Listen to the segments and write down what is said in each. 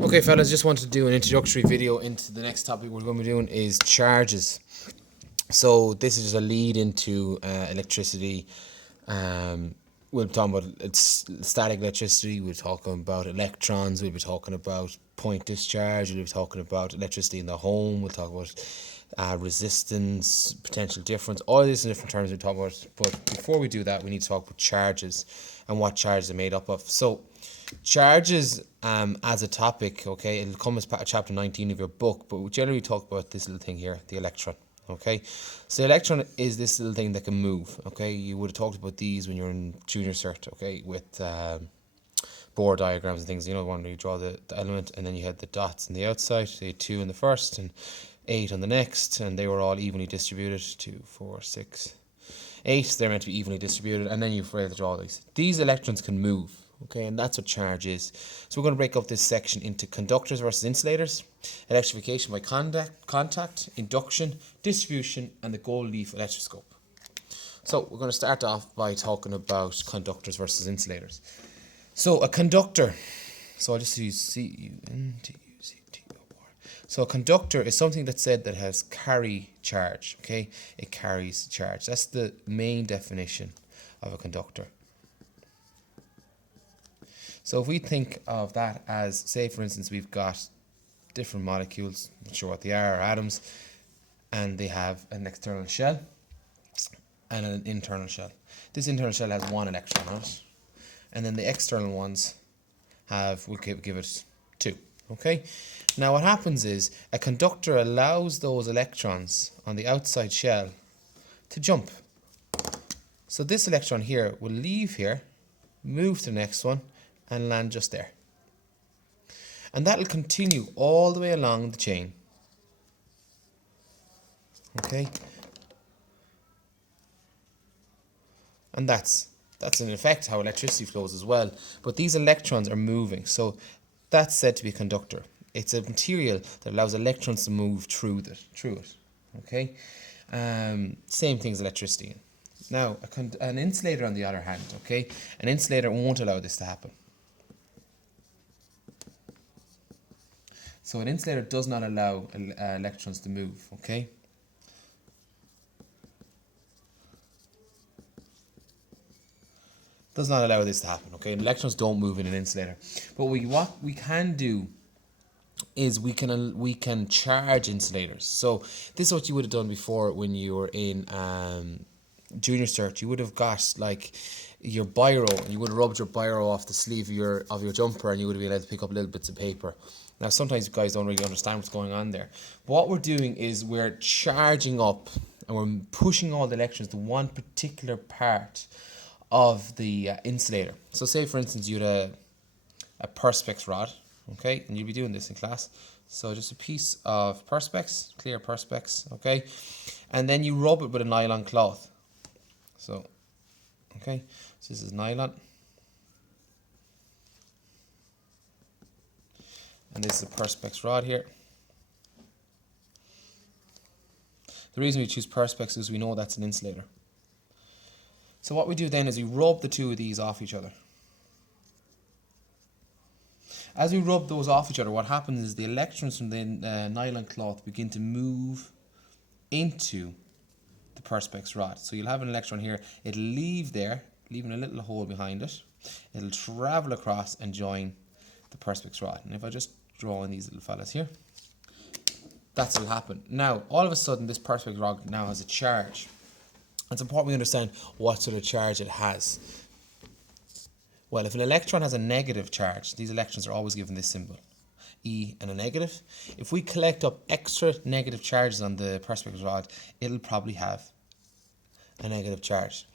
Okay, fellas, just wanted to do an introductory video into the next topic we're going to be doing is charges. So this is just a lead into electricity. We'll be talking about static electricity. We're talking about electrons. We'll be talking about point discharge. We'll be talking about electricity in the home. We'll talk about resistance, potential difference. All these different terms we talk about. But before we do that, we need to talk about charges and what charges are made up of. So charges as a topic, okay, it'll come as part of chapter 19 of your book, but we generally talk about this little thing here, the electron. Okay, so the electron is this little thing that can move. Okay, you would have talked about these when you're in junior cert, okay, with Bohr diagrams and things. You know, when you draw the element and then you had the dots on the outside, so you had 2 on the first and 8 on the next, and they were all evenly distributed. 2, 4, 6, 8, they're meant to be evenly distributed, and then you're able to draw these. These electrons can move. Okay, and that's what charge is. So we're going to break up this section into conductors versus insulators, electrification by contact, induction, distribution, and the gold leaf electroscope. So we're going to start off by talking about conductors versus insulators. So a conductor, so I'll just use C-U-N-T-U-C-T-O-R. So a conductor is something that's said that has carry charge, okay? It carries charge. That's the main definition of a conductor. So if we think of that as, say for instance, we've got different molecules, not sure what they are, or atoms, and they have an external shell and an internal shell. This internal shell has 1 electron on it, and then the external ones have, we'll give it 2. Okay. Now what happens is a conductor allows those electrons on the outside shell to jump. So this electron here will leave here, move to the next one, and land just there. And that'll continue all the way along the chain. Okay? And that's in effect how electricity flows as well. But these electrons are moving, so that's said to be a conductor. It's a material that allows electrons to move through it. Okay? Same thing as electricity. Now, an insulator on the other hand, okay? An insulator won't allow this to happen. So an insulator does not allow electrons to move, okay? Does not allow this to happen, okay? Electrons don't move in an insulator. But what we can do is we can charge insulators. So this is what you would have done before when you were in junior cert. You would have got like your biro, and you would have rubbed your biro off the sleeve of your jumper, and you would have been able to pick up little bits of paper. Now, sometimes you guys don't really understand what's going on there. But what we're doing is we're charging up and we're pushing all the electrons to one particular part of the insulator. So say, for instance, you had a perspex rod, okay? And you'll be doing this in class. So just a piece of perspex, clear perspex, okay? And then you rub it with a nylon cloth. So, okay, so this is nylon. And this is a perspex rod here. The reason we choose perspex is we know that's an insulator. So what we do then is we rub the two of these off each other. As we rub those off each other, what happens is the electrons from the nylon cloth begin to move into the perspex rod. So you'll have an electron here, it'll leave there, leaving a little hole behind it. It'll travel across and join the perspex rod. And if I just draw in these little fellas here, that's what'll happen. Now, all of a sudden, this perspex rod now has a charge. It's important we understand what sort of charge it has. Well, if an electron has a negative charge, these electrons are always given this symbol, E and a negative. If we collect up extra negative charges on the perspex rod, it'll probably have a negative charge.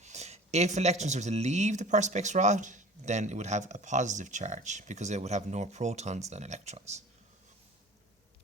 If electrons were to leave the perspex rod, then it would have a positive charge because it would have more protons than electrons.